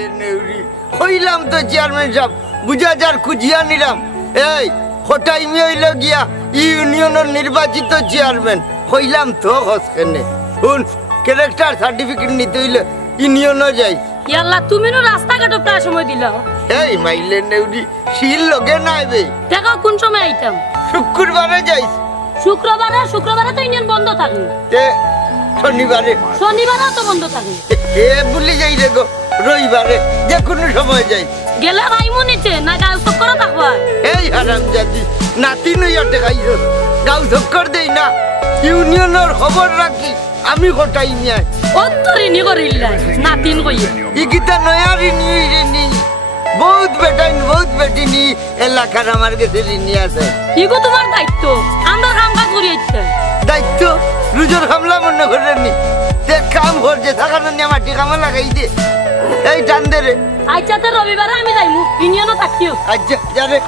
মাইলে নেউরি কইলাম তো চেয়ারম্যান সাহেব বুঝা যার খুঁজিয়া নিলাম এই হটাইমি হইল গিয়া ইউনিয়নের নির্বাচিত চেয়ারম্যান কইলাম তো হসকেনে শুন ক্যারেক্টার সার্টিফিকেট নিতে হইলে ইউনিয়নও যাই ইয়াল্লা তুমি নো রাস্তাঘাটে প্রায় সময় দিলাও এই মাইলে নেউরি শিল লগে নাইবে দেখো কোন সময় আইতাম শুক্রবারে যাইস শুক্রবারে তো ইউনিয়ন বন্ধ থাকে তে শনিবারে তো বন্ধ থাকে এ ভুলে যাই রে গো রবিবারে যে কোনো সময় যাই গেলে রাইমু নিচে না গাও চক্কর থাকবা এই হারামজাদি নাতি নইয়া দেখাইছো গাও চক্কর দেই না ইউনিয়নের খবর রাখি আমি হটাই নিয়ে অন্তরি নি করিল নাতিন কইয়ে ইগিতা নয়া রিনি বহুত বেটিনি এলাকার আমার কাছে ঋণী আছে ইগো তোমার দায়িত্ব আমরা কাম কাজ করি আইতে দায়িত্ব রুজোর খামলা মনে করে নি তে কাম করছে থাকার নিয়ে মাটি কামে লাগাই দে এই টান দে রে আচ্ছা তো রবিবারে আমি যাইমু ইউনিয়নও থাকিও আচ্ছা যা রে